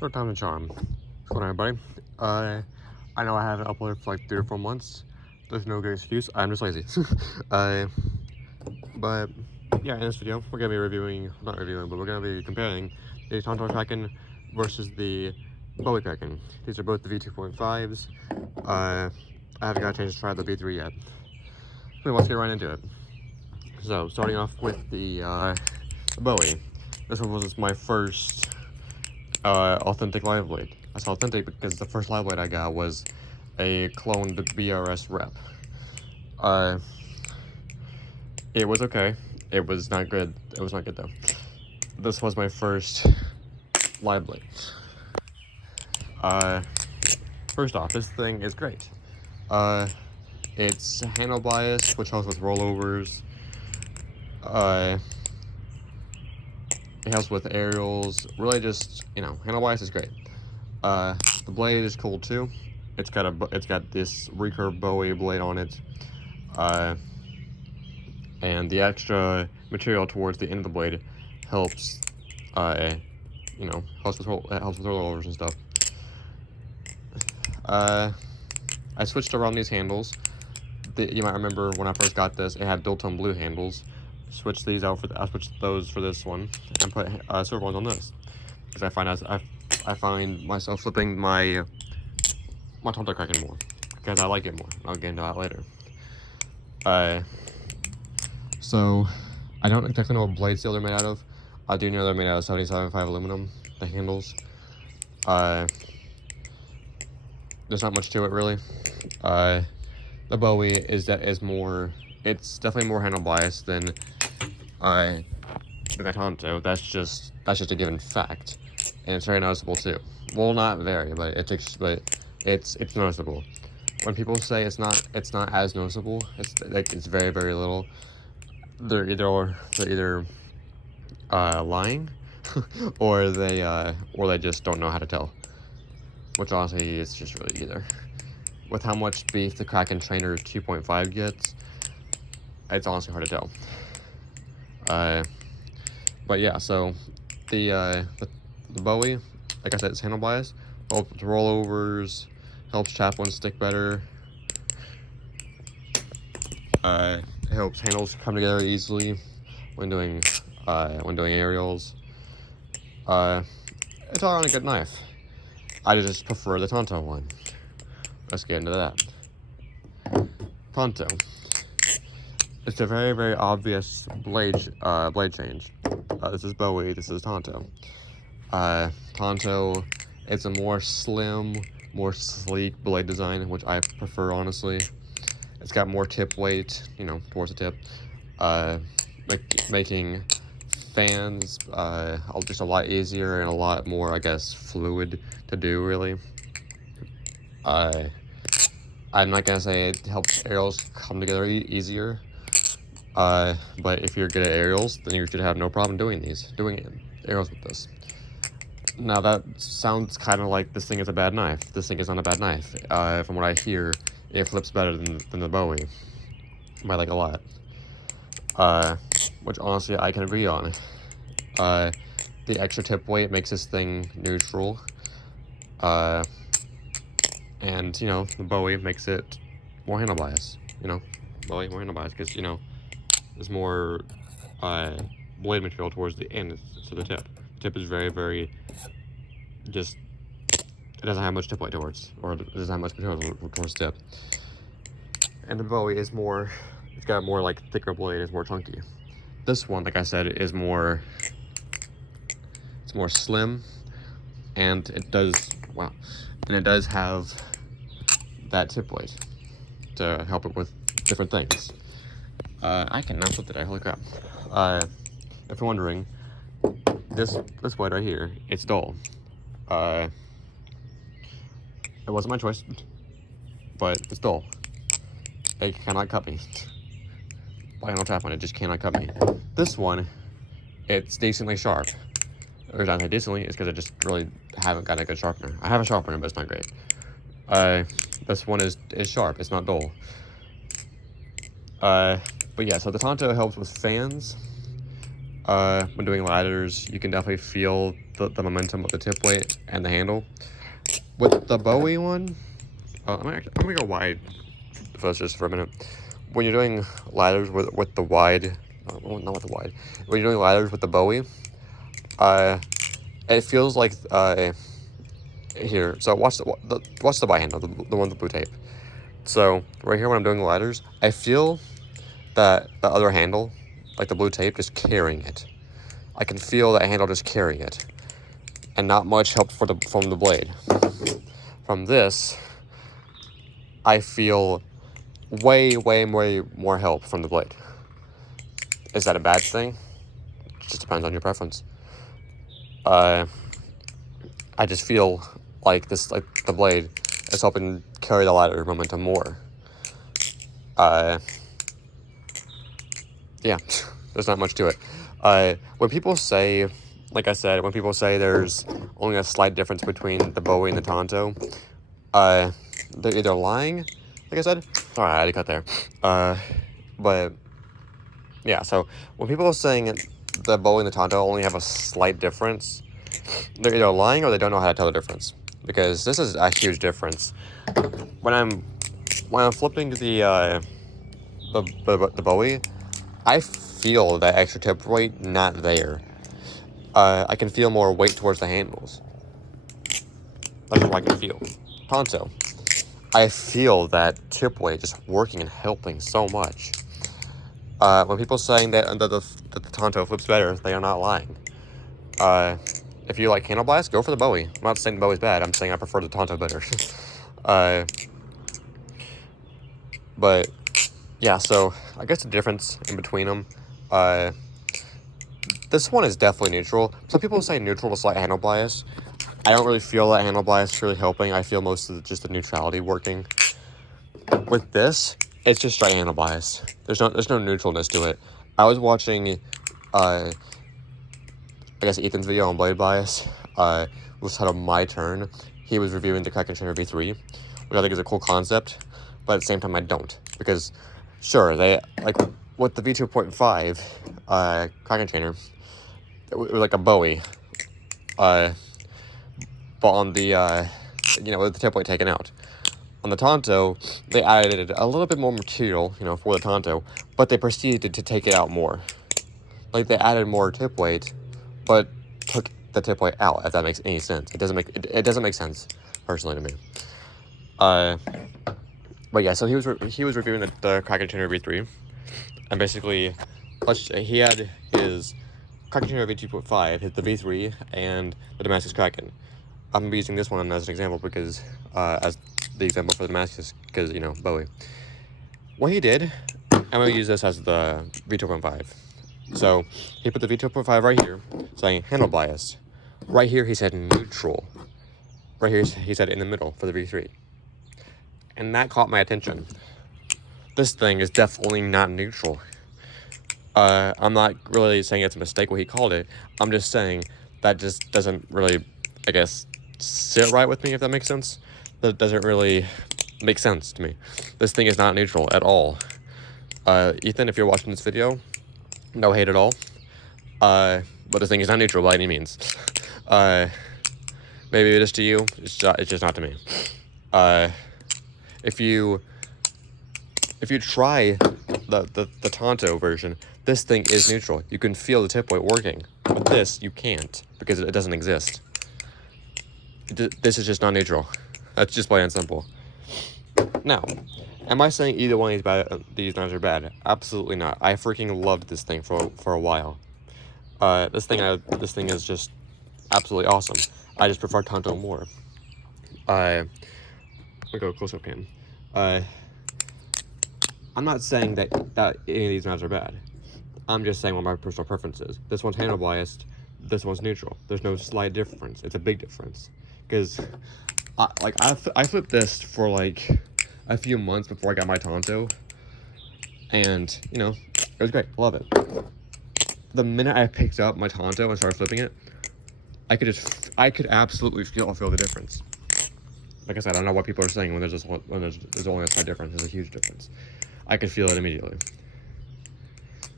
Third time the charm. What's going on, everybody? I know I haven't uploaded for like 3 or 4 months. There's no good excuse. I'm just lazy. uh, but yeah, in this video, we're gonna be reviewing, not reviewing, but we're gonna be comparing the Tanto Kraken versus the Bowie Kraken. These are both the V2.5s. I haven't got a chance to try the V3 yet. So let's get right into it. So, starting off with the Bowie. This one was my first authentic live blade. I saw authentic because the first live blade I got was a cloned BRS rep. It was okay. It was not good. It was not good though. This was my first live blade. First off, this thing is great. It's handle bias, which helps with rollovers. It helps with aerials. Really, just handle bias is great. The blade is cool too. It's got this recurve Bowie blade on it, and the extra material towards the end of the blade helps. Helps with rollovers and stuff. I switched around these handles. You might remember when I first got this, it had built-in blue handles. Switched these out I switched those for this one and put silver ones on this because I find myself flipping my Tanto Kraken more because I like it more. I'll get into that later. So I don't exactly know what blade steel they're made out of. I do know they're made out of 77.5 aluminum. The handles. There's not much to it really. The Bowie is more. It's definitely more handle bias than the Tanto. That's just a given fact, and it's very noticeable too. Well, not very, but it's noticeable. When people say it's not as noticeable, it's very, very little. They're either lying, or they just don't know how to tell. Which honestly, it's just really either. With how much beef the Kraken Trainer 2.5 gets, it's honestly hard to tell. But yeah, so the Bowie, like I said, it's handle bias, helps with rollovers, helps chaplains stick better. It helps handles come together easily when doing aerials. It's all around a good knife. I just prefer the Tanto one. Let's get into that. Tanto. It's a very, very obvious blade change. This is Bowie, this is Tanto. Tanto, it's a more slim, more sleek blade design, which I prefer, honestly. It's got more tip weight, towards the tip, making fans just a lot easier and a lot more, I guess, fluid to do, really. I'm not gonna say it helps aerials come together easier, but if you're good at aerials, then you should have no problem doing aerials with this. Now that sounds kind of like this thing is a bad knife. This thing is not a bad knife. From what I hear, it flips better than the Bowie by like a lot. Which honestly I can agree on. The extra tip weight makes this thing neutral. And the Bowie makes it more handle bias. Bowie more handle bias because there's more blade material towards the end to the tip. The tip is very, very it doesn't have much tip weight towards, or it doesn't have much material towards the tip. And the Bowie is more, it's got more like thicker blade, it's more chunky. This one, like I said, is more, it's more slim, and it does have that tip weight to help it with different things. I cannot flip today, holy crap. If you're wondering, this blade right here, it's dull. It wasn't my choice, but it's dull. It cannot cut me. Final tap on it, just cannot cut me. This one, it's decently sharp. The reason I say decently is because I just really haven't got a good sharpener. I have a sharpener, but it's not great. This one is sharp, it's not dull. But yeah, so the Tanto helps with fans. when doing ladders, you can definitely feel the momentum of the tip weight and the handle. With the Bowie one, I'm gonna go wide for this just for a minute. When you're doing ladders with the wide, not with the wide, when you're doing ladders with the Bowie, it feels like here. So watch the Y handle, the one with the blue tape. So right here when I'm doing the ladders, I feel that the other handle, like the blue tape, just carrying it. I can feel that handle just carrying it, and not much help from the blade. From this, I feel way more help from the blade. Is that a bad thing? It just depends on your preference. I just feel like the blade is helping carry the ladder momentum more. Yeah, there's not much to it. When people say, like I said, when people say there's only a slight difference between the Bowie and the Tanto, they're either lying, like I said. Sorry, I had to cut there. But yeah, so when people are saying the Bowie and the Tanto only have a slight difference, they're either lying or they don't know how to tell the difference. Because this is a huge difference. When I'm flipping the Bowie, I feel that extra tip weight not there. I can feel more weight towards the handles. That's what I can feel. Tanto, I feel that tip weight just working and helping so much. When people saying that the Tanto flips better, they are not lying. If you like handle blast, go for the Bowie. I'm not saying the Bowie's bad. I'm saying I prefer the Tanto better. But yeah, so I guess the difference in between them. This one is definitely neutral. Some people say neutral with slight handle bias. I don't really feel that handle bias really helping. I feel most of just the neutrality working. With this, it's just straight handle bias. There's no neutralness to it. I was watching, I guess Ethan's video on blade bias. Was titled My Turn. He was reviewing the Kraken Trainer V3, which I think is a cool concept, but at the same time I don't, because sure, they like with the V2.5 Kraken Trainer, it was like a Bowie, but on the with the tip weight taken out. On the Tanto, they added a little bit more material, for the Tanto, but they proceeded to take it out more. Like, they added more tip weight, but took the tip weight out, if that makes any sense. It doesn't make sense, personally, to me. But yeah, so he was reviewing the Kraken Trainer V3, and basically, he had his Kraken Trainer V2.5, the V3, and the Damascus Kraken. I'm gonna be using this one as an example because, as the example for the Damascus, because, Bowie. What he did, I'm gonna use this as the V2.5. So, he put the V2.5 right here, saying handle bias. Right here, he said neutral. Right here, he said in the middle for the V3. And that caught my attention. This thing is definitely not neutral. I'm not really saying it's a mistake what he called it. I'm just saying that just doesn't really, I guess, sit right with me, if that makes sense. That doesn't really make sense to me. This thing is not neutral at all. Ethan, if you're watching this video, no hate at all. But this thing is not neutral by any means. Maybe it is to you. It's just not to me. If you try the Tanto version, this thing is neutral. You can feel the tip weight working. With this, you can't, because it doesn't exist. This is just not neutral. That's just plain and simple. Now, am I saying either one of these knives are bad? Absolutely not. I freaking loved this thing for a while. This thing is just absolutely awesome. I just prefer Tanto more. Let me go close-up cam. I'm not saying that any of these knives are bad. I'm just saying what my personal preference is. This one's handle biased. This one's neutral. There's no slight difference. It's a big difference. Because, I flipped this for like a few months before I got my Tanto, and it was great. Love it. The minute I picked up my Tanto and started flipping it, I could absolutely feel the difference. Like I said, I don't know what people are saying when there's only a slight difference. There's a huge difference. I could feel it immediately.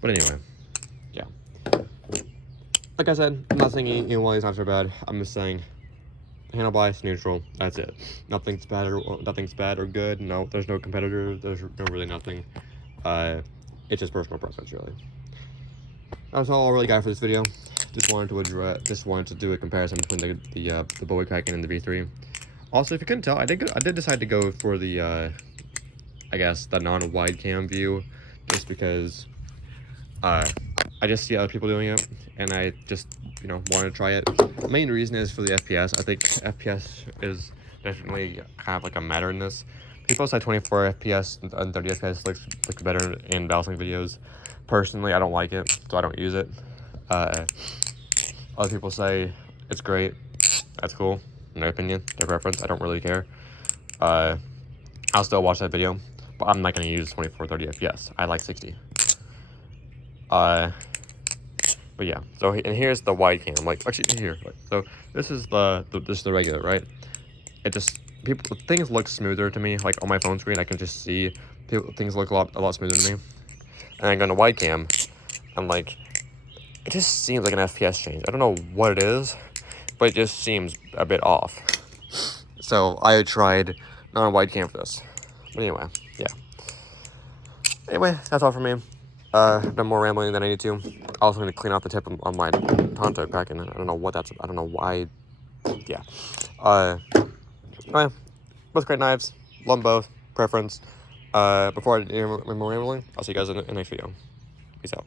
But anyway, yeah. like I said, I'm not saying either one is not so bad. I'm just saying handle bias neutral. That's it. Nothing's bad or good. No, there's no competitor. There's no really nothing. It's just personal preference, really. That's all I really got for this video. Just wanted to do a comparison between the Bowie Kraken and the V3. Also, if you couldn't tell, I did decide to go for the I guess the non-wide cam view, just because I just see other people doing it, and I just wanted to try it. The main reason is for the FPS. I think FPS is definitely kind of like a matter in this. People say 24 FPS and 30 FPS looks better in balancing videos. Personally, I don't like it, so I don't use it. Other people say it's great. That's cool. In their opinion, their preference. I don't really care. I'll still watch that video, but I'm not going to use 24, 30 FPS. I like 60. But yeah. So and here's the wide cam. Like actually here. So this is the regular, right? It just things look smoother to me. Like on my phone screen, I can just see things look a lot smoother to me. And I go to wide cam, I'm like, it just seems like an FPS change. I don't know what it is, but it just seems a bit off. So I tried non-wide cam for this. But anyway, yeah. Anyway, that's all for me. I've done more rambling than I need to. I also need to clean out the tip on my Tanto Kraken. I don't know what that's. I don't know why. Yeah. Anyway, both great knives. Love them both. Preference. Before I do more rambling, I'll see you guys in the next video. Peace out.